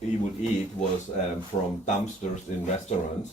eat was from dumpsters in restaurants,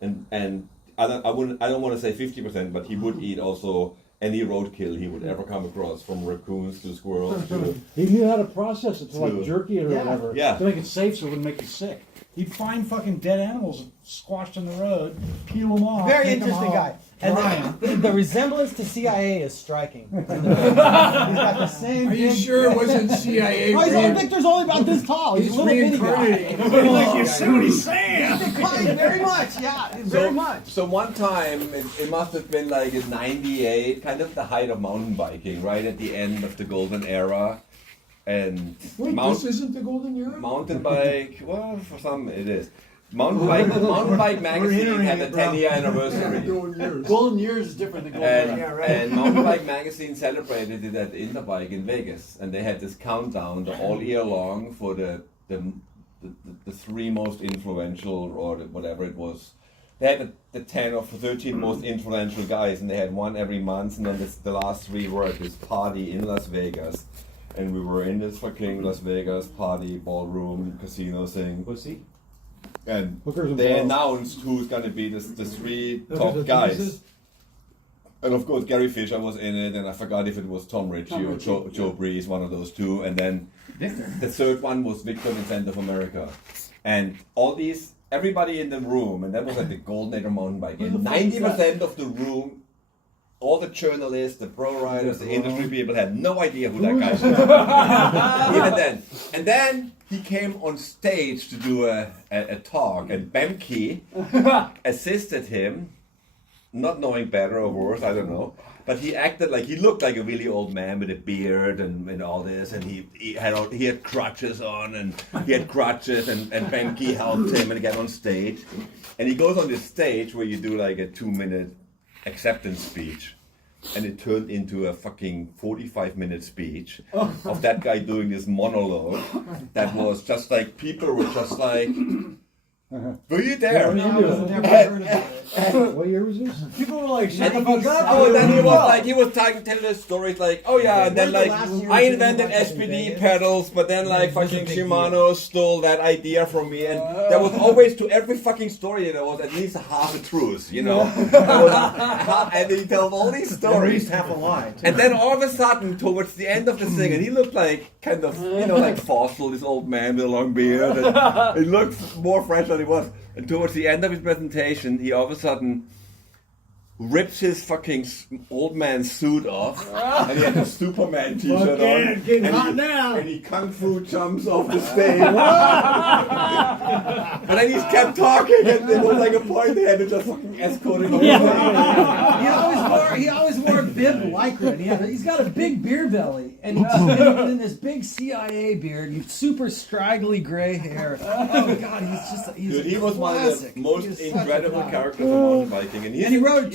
and I don't want to say 50%, but he would eat also any roadkill he would ever come across, from raccoons to squirrels to. He knew how to process it to like jerky it or whatever. Yeah. To make it safe so it wouldn't make you sick. He'd find fucking dead animals squashed in the road, peel them off. Very interesting guy. And the resemblance to CIA is striking. He's got the same. Are you sure it wasn't CIA? Victor's only about this tall. He's a little bitty guy. Like you see what he's saying. He's declined very much. Yeah, very much. So one time, it must have been like in '98, kind of the height of mountain biking, right at the end of the golden era. And Wait, this isn't the golden era? mountain bike, well, for some it is. Mountain Bike magazine had a 10-year anniversary. Golden years is different than golden era. And Mountain Bike magazine celebrated it at Interbike in Vegas, and they had this countdown all year long for the 3 most influential, or whatever it was. They had the 10 or 13 most influential guys, and they had one every month, and then the last 3 were at this party in Las Vegas. And we were in this fucking Las Vegas party, ballroom, casino thing. Pussy. And they announced who's gonna be the 3 top guys. And of course Gary Fisher was in it, and I forgot if it was Tom Ritchie or Joe Breeze, one of those 2. And then the 3rd one was Victor Vincent of America. And everybody in the room, and that was like the golden age of mountain biking. 90% of the room, all the journalists, the pro riders, the industry people had no idea who that guy was. Even then. And then he came on stage to do a talk, and Bemke assisted him, not knowing better or worse, I don't know. But he acted like, he looked like a really old man with a beard and all this, and he had crutches on, and Bemke helped him and get on stage. And he goes on this stage where you do like a 2-minute acceptance speech, and it turned into a fucking 45-minute speech of that guy doing this monologue that was just like, people were just like, were you there? What year was this? People were like, shut the fuck up. Oh, and then he was telling this stories like, oh yeah, and then like, I invented SPD pedals, but then like fucking Shimano stole that idea from me, and there was always, to every fucking story, there was at least half a truth, you know? And he tells all these stories. At least half a lie. And then all of a sudden, towards the end of the thing, and he looked like kind of, like Fossil, this old man with a long beard, and he looked more fresh than he was. And towards the end of his presentation, he all of a sudden rips his fucking old man suit off, and he had a Superman t-shirt on, and he kung fu jumps off the stage. And then he kept talking, and there was like a point they had to just fucking escort him away. He always wore a bib lycra, and he's got a big beer belly, and he's in this big CIA beard, and super straggly gray hair. Oh God, he's Dude, he was one of the most incredible characters of mountain biking, and he wrote